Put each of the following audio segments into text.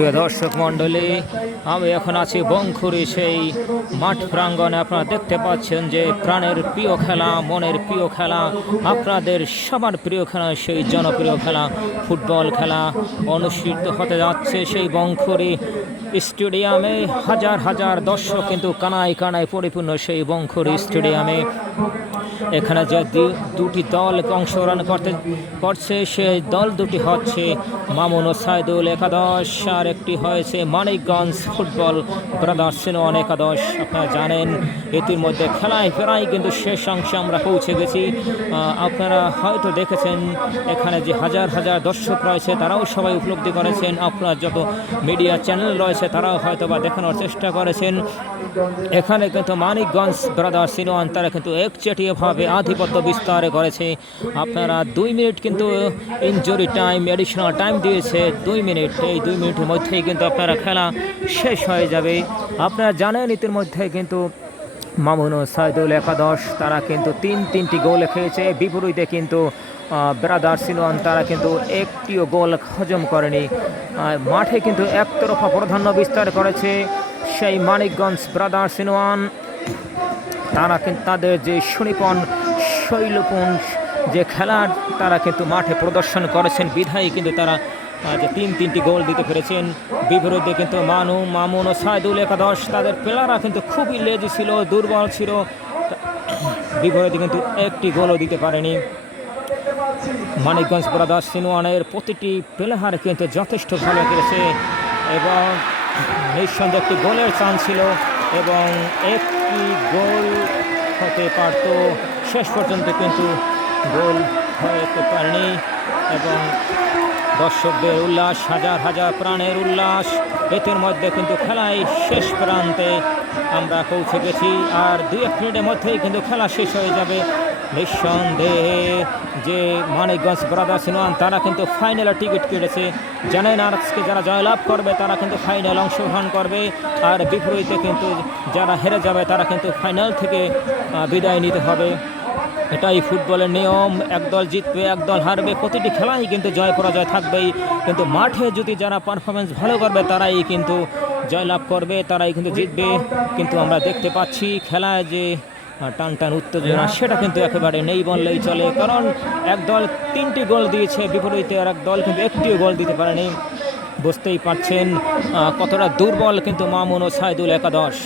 সুপ্রিয় দর্শক মণ্ডলী, আমি এখন আছি বংখুরি সেই মাঠ প্রাঙ্গণে। আপনারা দেখতে পাচ্ছেন যে প্রাণের প্রিয় খেলা, মনের প্রিয় খেলা, আপনাদের সবার প্রিয় খেলা, সেই জনপ্রিয় খেলা ফুটবল খেলা অনুষ্ঠিত হতে যাচ্ছে সেই বংখুরি স্টেডিয়ামে। হাজার হাজার দর্শক কিন্তু কানায় কানায় পরিপূর্ণ সেই বংখুরি স্টেডিয়ামে। এখানে যে দুটি দল অংশগ্রহণ করছে সেই দল দুটি হচ্ছে মামুন ও সাইদুল একাদশ, আর একটি হয়েছে মানিকগঞ্জ ফুটবল ব্রাদার্স সিনোয়ান একাদশ। আপনারা জানেন ইতিমধ্যে খেলায় প্রায় কিন্তু শেষ অংশে আমরা পৌঁছে গেছি। আপনারা হয়তো দেখেছেন এখানে যে হাজার হাজার দর্শক রয়েছে তারাও সবাই উপলব্ধি করেছেন, আপনার যত মিডিয়া চ্যানেল রয়েছে তারাও হয়তো বা দেখানোর চেষ্টা করেছেন। এখানে কিন্তু মানিকগঞ্জ ব্রাদার্স সিনোয়ান তারা কিন্তু একচেটিয়াভাবে আধিপত্য বিস্তার করেছে। আপনারা 2 মিনিট কিন্তু ইনজুরি টাইম, অ্যাডিশনাল টাইম দিয়েছে 2 মিনিট। এই 2 মিনিটের মধ্যেই কিন্তু আপনারা খেলা শেষ হয়ে যাবে। আপনারা জানেন ইতিমধ্যে কিন্তু মামুন ও সাইদুল একাদশ তারা কিন্তু তিনটি গোল খেয়েছে, বিপরীতে কিন্তু ব্রাদার্স সিনোয়ান তারা কিন্তু একটিও গোল হজম করেনি। মাঠে কিন্তু একতরফা প্রাধান্য বিস্তার করেছে সেই মানিকগঞ্জ ব্রাদার্স সিনোয়ান। তারা কিন্তু তাদের যে সুনিপুণ শৈলপুণ যে খেলার তারা কিন্তু মাঠে প্রদর্শন করেছেন, বিধায়ী কিন্তু তারা যে তিনটি গোল দিতে পেরেছেন। বিপরীতে কিন্তু মামুন ও সাইদুল একাদশ তাদের প্লেয়াররা কিন্তু খুবই লেজি ছিল, দুর্বল ছিল, বিপরীতে কিন্তু একটি গোলও দিতে পারেনি। মানিকগঞ্জ ব্রাদার্স সিনোয়ানের প্রতিটি প্লেয়ার কিন্তু যথেষ্ট ভালো করেছে এবং নিঃসন্দেহে একটি গোলের চান্স ছিল এবং একটি গোল হতে পারত, শেষ পর্যন্ত কিন্তু গোল হতে পারেনি। এবং দর্শকদের উল্লাস, হাজার হাজার প্রাণের উল্লাস, এর মধ্যে কিন্তু খেলায় শেষ প্রান্তে আমরা পৌঁছে গেছি। আর 2-1 মিনিটের মধ্যেই কিন্তু খেলা শেষ হয়ে যাবে। নিঃসন্দেহে যে মানিকগঞ্জ ব্রাদার্স সিনোয়ান তারা কিন্তু ফাইনালে টিকিট কেটেছে। জানেন আজকে যারা জয়লাভ করবে তারা কিন্তু ফাইনাল অংশগ্রহণ করবে, আর বিপরীতে কিন্তু যারা হেরে যাবে তারা কিন্তু ফাইনাল থেকে বিদায় নিতে হবে। এটাই ফুটবলের নিয়ম, একদল জিতবে একদল হারবে, প্রতিটি খেলাই কিন্তু জয় পরাজয় থাকবেই। কিন্তু মাঠে যদি যারা পারফরমেন্স ভালো করবে তারাই কিন্তু জয়লাভ করবে, তারাই কিন্তু জিতবে। কিন্তু আমরা দেখতে পাচ্ছি খেলায় যে টান উত্তেজনা সেটা কিন্তু একেবারে নেই বললেই চলে, কারণ একদল 3টি গোল দিয়েছে, বিপরীতে আর একদল কিন্তু একটিও গোল দিতে পারেনি। বুঝতেই পারছেন কতটা দুর্বল কিন্তু মামুন ও সাইদুল একাদশ।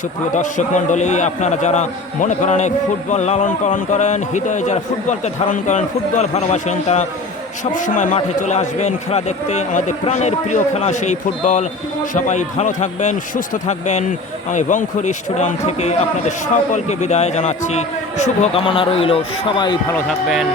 সুপ্রিয় দর্শক মণ্ডলী, আপনারা যারা মনে প্রাণে ফুটবল লালন পালন করেন, হৃদয়ে যারা ফুটবলকে ধারণ করেন, ফুটবল ভালোবাসেন, তারা সবসময় মাঠে চলে আসবেন খেলা দেখতে। আমাদের প্রাণের প্রিয় খেলা সেই ফুটবল। সবাই ভালো থাকবেন, সুস্থ থাকবেন। আমি বংখুরি স্টেডিয়াম থেকে আপনাদের সকলকে বিদায় জানাচ্ছি। শুভকামনা রইল, সবাই ভালো থাকবেন।